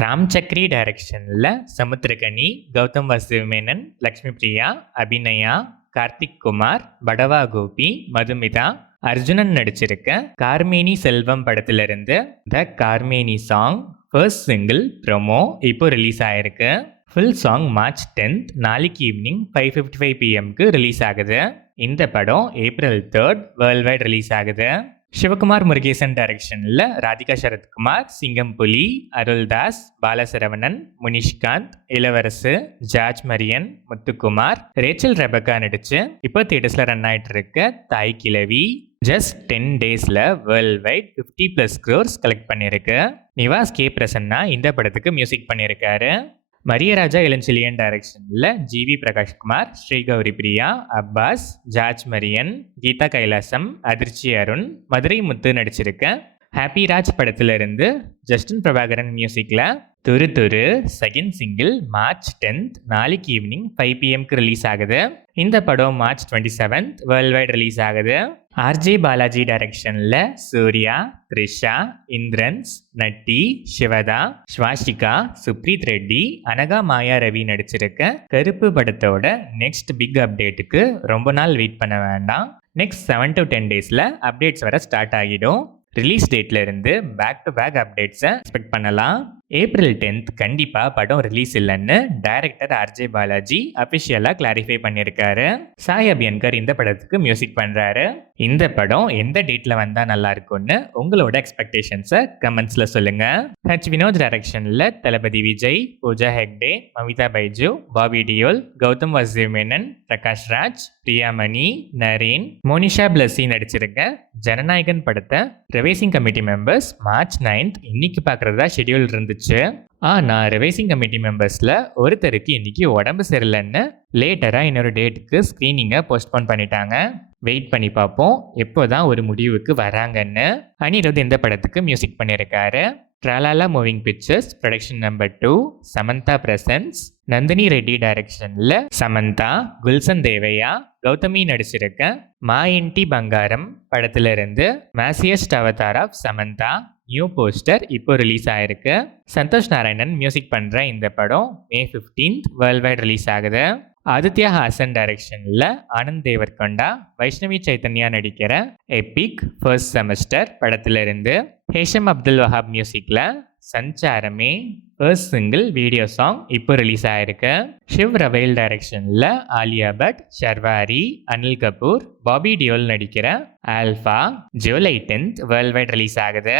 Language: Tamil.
ராம் சக்ரி டைரக்ஷனில் சமுத்திரகனி, கௌதம் வாசுதேவ் மேனன், லக்ஷ்மி பிரியா, அபிநயா, கார்த்திக் குமார், படவா கோபி, மதுமிதா, அர்ஜுனன் நடிச்சிருக்க கார்மேனி செல்வம் படத்திலிருந்து த கார்மேனி சாங் ஃபர்ஸ்ட் சிங்கிள் ப்ரோமோ இப்போ ரிலீஸ் ஆயிருக்கு. ஃபுல் சாங் மார்ச் 10th நாளைக்கு ஈவினிங் 5:55 PM ரிலீஸ் ஆகுது. இந்த படம் April 3rd world wide release ஆகுது. சிவகுமார் முருகேசன் டைரக்ஷனில் Radhika Sarathkumar, Singam Puli, Aruldoss, Balasaravanan, Munishkanth, Ilavarasu, George Maryan, Muthukumar, Rachel Rebecca நடிச்சு இப்போ தியேட்டர்ஸில் ரன் ஆகிட்டு இருக்க தாய் கிழவி ஜஸ்ட் 10 daysல வேர்ல்ட் வைட் 50+ crores கலெக்ட் பண்ணியிருக்கு. நிவாஸ் கே பிரசன்னா இந்த படத்துக்கு மியூசிக் பண்ணியிருக்காரு. மரியராஜா இளஞ்செழியன் டைரக்ஷனில் ஜிவி பிரகாஷ்குமார், ஸ்ரீகௌரி பிரியா, அப்பாஸ், ஜார்ஜ் மரியன், கீதா கைலாசம், அதிர்ச்சி அருண், மதுரை முத்து நடிச்சிருக்க ஹாப்பி ராஜ் படத்திலிருந்து ஜஸ்டின் பிரபாகரன் மியூசிக்கில் துரு துரு செகண்ட் சிங்கிள் மார்ச் 10th நாளைக்கு ஈவினிங் 5 PM ரிலீஸ் ஆகுது. இந்த படம் March 27th world wide release ஆகுது. ஆர்ஜே பாலாஜி டைரக்ஷனில் சூர்யா, த்ரிஷா, இந்திரன்ஸ், நட்டி, சிவதா, ஸ்வாசிகா, சுப்ரீத் ரெட்டி, அனகா மாயா ரவி நடிச்சிருக்க கருப்பு படத்தோட நெக்ஸ்ட் பிக் அப்டேட்டுக்கு ரொம்ப நாள் வெயிட் பண்ண வேண்டாம். நெக்ஸ்ட் 7 to 10 daysல அப்டேட்ஸ் வர ஸ்டார்ட் ஆகிடும். ரிலீஸ் டேட்ல இருந்து பேக் டு பேக் அப்டேட்ஸை எக்ஸ்பெக்ட் பண்ணலாம். April 10th கண்டிப்பாக படம் ரிலீஸ் இல்லைன்னு டைரக்டர் ஆர்ஜே பாலாஜி அஃபிஷியலாக கிளாரிஃபை பண்ணியிருக்காரு. சாய் அபியன்கர் இந்த படத்துக்கு மியூசிக் பண்ணுறாரு. இந்த படம் எந்த டேட்டில் வந்தால் நல்லா இருக்கும்னு உங்களோட எக்ஸ்பெக்டேஷன்ஸை கமெண்ட்ஸில் சொல்லுங்கள். ஹச் வினோத் டைரக்ஷனில் தளபதி விஜய், பூஜா ஹெக்டே, மமிதா பைஜு, பாபி டியோல், கௌதம் வாசுதேவ் மேனன், பிரகாஷ் ராஜ், பிரியாமணி, நரேன், மோனிஷா பிளஸி நடிச்சிருக்க ஜனநாயகன் படத்தை revising committee members March 9th இன்னைக்கு பார்க்குறதா ஷெடியூல் இருந்துச்சு. ஆனால் ரிவைசிங் கமிட்டி மெம்பர்ஸில் ஒருத்தருக்கு இன்னைக்கு உடம்பு சரியில்லைன்னு லேட்டராக இன்னொரு டேட்டுக்கு ஸ்க்ரீனிங்கை போஸ்ட்போன் பண்ணிட்டாங்க. வெயிட் பண்ணி பார்ப்போம் எப்போதான் ஒரு முடிவுக்கு வராங்கன்னு. அனிருத் இந்த படத்துக்கு மியூசிக் பண்ணியிருக்காரு. Tralala moving pictures production number 2 Samantha presents, Nandini Reddy டைரக்ஷனில் சமந்தா, குல்சன் தேவையா, கௌதமி நடிச்சிருக்க மா இன்டி பங்காரம் படத்திலிருந்து messiest avatar of Samantha new poster இப்போ ரிலீஸ் ஆயிருக்கு. சந்தோஷ் நாராயணன் மியூசிக் பண்ணுற இந்த படம் May 15th world wide release ஆகுது. ஆதித்யா ஹாசன் டைரக்ஷனில் ஆனந்த் தேவர்கொண்டா, வைஷ்ணவி சைத்தன்யா நடிக்கிற எபிக் ஃபர்ஸ்ட் செமஸ்டர் படத்திலிருந்து ஹேஷம் அப்துல் வஹாப் மியூசிக்கில் சஞ்சாரமே ஃபர்ஸ்ட் சிங்கிள் வீடியோ சாங் இப்போ ரிலீஸ் ஆயிருக்கு. ஷிவ் ரவேல் டைரக்ஷனில் ஆலியா பட், ஷர்வாரி, அனில் கபூர், பாபி டியோல் நடிக்கிற alpha July 10th world wide release ஆகுது.